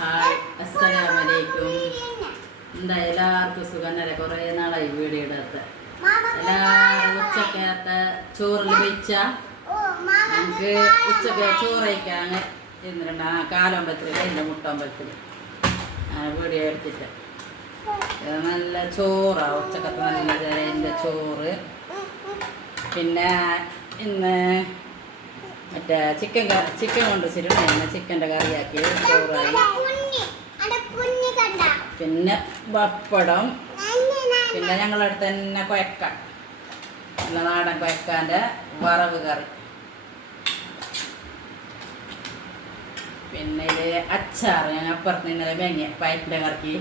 Hi അസ്സലാമലൈക്കും. എന്താ എല്ലാവർക്കും സുഖന്നല്ലേ? കുറേ നാളായി വീഡിയോ ഇടാത്ത. എല്ലാവരും ഉച്ചക്കകത്ത് ചോറിൽ വെച്ച നമുക്ക് ഉച്ചക്ക് ചോറ് കഴിക്കാൻ ഇരുന്നിട്ടുണ്ട്. കാലമ്പലത്തിൽ എൻ്റെ മുട്ടമ്പലത്തിൽ വീഡിയോ എടുത്തിട്ട് നല്ല ചോറാണ് ഉച്ചക്കത്ത്. നല്ല എൻ്റെ ചോറ്. പിന്നെ ഇന്ന് മറ്റേ ചിക്കൻ കൊണ്ട് വെച്ചിട്ടുണ്ടായിരുന്നു. ചിക്കൻ്റെ കറിയാക്കി ചോറായി. പിന്നെ പപ്പടം. പിന്നെ ഞങ്ങളുടെ അടുത്ത് തന്നെ കൊയക്ക, നല്ല നാടൻ കൊയക്കാൻ്റെ വറവ് കറി. പിന്നെ ഇത് അച്ചാർ. ഞങ്ങൾ അപ്പുറത്ത് ഇന്നലെ മെങ്ങ പയറ്റിൻ്റെ കറിക്ക്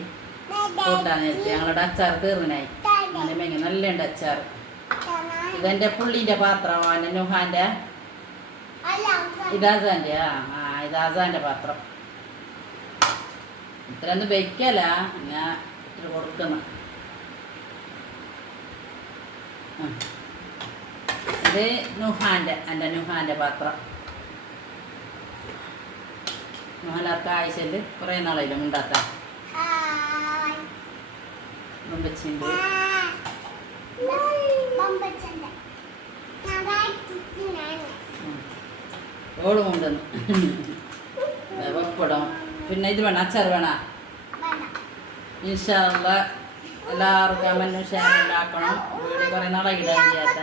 കൂട്ടാൻ നേരത്തെ ഞങ്ങളുടെ അച്ചാർ തീർന്നായി. അങ്ങനെ മെങ്ങ നല്ലുണ്ട് അച്ചാർ. ഇതെൻ്റെ പുള്ളീൻ്റെ പാത്രമാണ്, നുഹാൻ്റെ. ഇതാസാൻ്റെ ഇതാസാൻ്റെ പാത്രം. ഇത്രയൊന്നും വെക്കല, ഞാൻ ഇത്ര കൊടുക്കുന്നു. ഇത് എൻ്റെ നുഹാൻ്റെ പാത്രം. നുഹാനർക്ക് ആഴ്ചയിൽ കുറേ നാളായില്ല ഉണ്ടാത്ത മുമ്പച്ചുണ്ട്. ഓള് കൊണ്ടുവന്നു പപ്പടം. പിന്നെ ഇത് വേണം, അച്ചാർ വേണം. ഇൻഷാ അല്ലാഹ് എല്ലാവർക്കും കമന്റും ഷെയർ ഉണ്ടാക്കണം. വീഡിയോ കുറേ നാളായി ഇടാൻ ചെയ്യാത്ത.